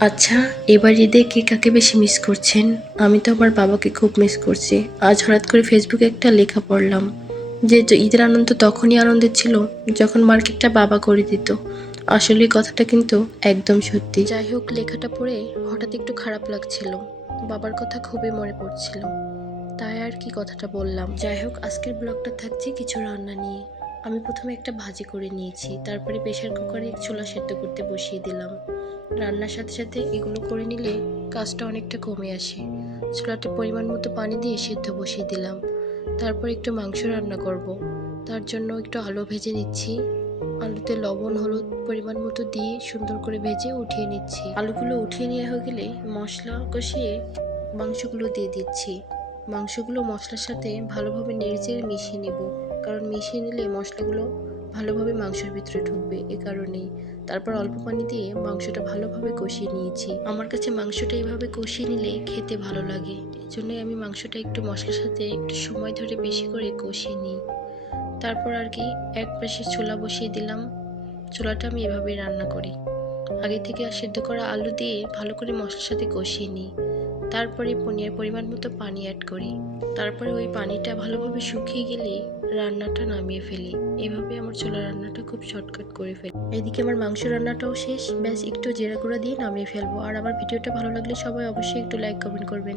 আচ্ছা, এবার ঈদে কে কাকে বেশি মিস করছেন? আমি তো আমার বাবাকে খুব মিস করছি। আজ হঠাৎ করে ফেসবুকে একটা লেখা পড়লাম যে ঈদের আনন্দ তখনই আনন্দের ছিল যখন মার্কেটটা বাবা করে দিত। আসলে এই কথাটা কিন্তু একদম সত্যি। যাই হোক, লেখাটা পড়ে হঠাৎ একটু খারাপ লাগছিল। বাবার কথা খুবই মনে পড়ছিল। তাই আর কি কথাটা বললাম। যাই হোক, আজকের ব্লগটা থাকছে কিছু রান্না নিয়ে। আমি প্রথমে একটা ভাজি করে নিয়েছি, তারপরে প্রেসার কুকারে ছোলা সেদ্ধ করতে বসিয়ে দিলাম। রান্নার সাথে সাথে এগুলো করে নিলে কাজটা অনেকটা কমে আসে। ছোলাতে পরিমাণ মতো পানি দিয়ে সেদ্ধ বসিয়ে দিলাম। তারপর একটু মাংস রান্না করব। তার জন্য একটু আলু ভেজে নিচ্ছি। আলুতে লবণ হলুদ পরিমাণ মতো দিয়ে সুন্দর করে ভেজে উঠিয়ে নিচ্ছি। আলুগুলো উঠিয়ে নেওয়া হয়ে গেলে মশলা কষিয়ে মাংসগুলো দিয়ে দিচ্ছি। মাংসগুলো মশলার সাথে ভালোভাবে নেড়েচেড়ে মিশিয়ে নেব, কারণ মিশিয়ে নিলে মশলাগুলো ভালোভাবে মাংসের ভিতরে ঢুকবে, এ কারণেই। তারপর অল্প পানি দিয়ে মাংসটা ভালোভাবে কষিয়ে নিয়েছি। আমার কাছে মাংসটা এইভাবে কষিয়ে নিলে খেতে ভালো লাগে, এই জন্যই আমি মাংসটা একটু মশলার সাথে একটু সময় ধরে বেশি করে কষিয়ে নিই। তারপর আর কি এক পাশে ছোলা বসিয়ে দিলাম। ছোলাটা আমি এভাবেই রান্না করি। আগে থেকে সেদ্ধ করা আলু দিয়ে ভালো করে মশলার সাথে কষিয়ে নিই। তারপরে পরিমাণ মতো পানি অ্যাড করি। তারপরে ওই পানিটা ভালোভাবে শুকিয়ে গেলে রান্নাটা নামিয়ে ফেলি। এভাবে আমার ছোলা রান্নাটা খুব শর্টকাট করে ফেলি। এদিকে আমার মাংস রান্নাটাও শেষ, ব্যাস একটু জিরা গুঁড়া দিয়ে নামিয়ে ফেলবো। আর আমার ভিডিওটা ভালো লাগলে সবাই অবশ্যই একটু লাইক কমেন্ট করবেন।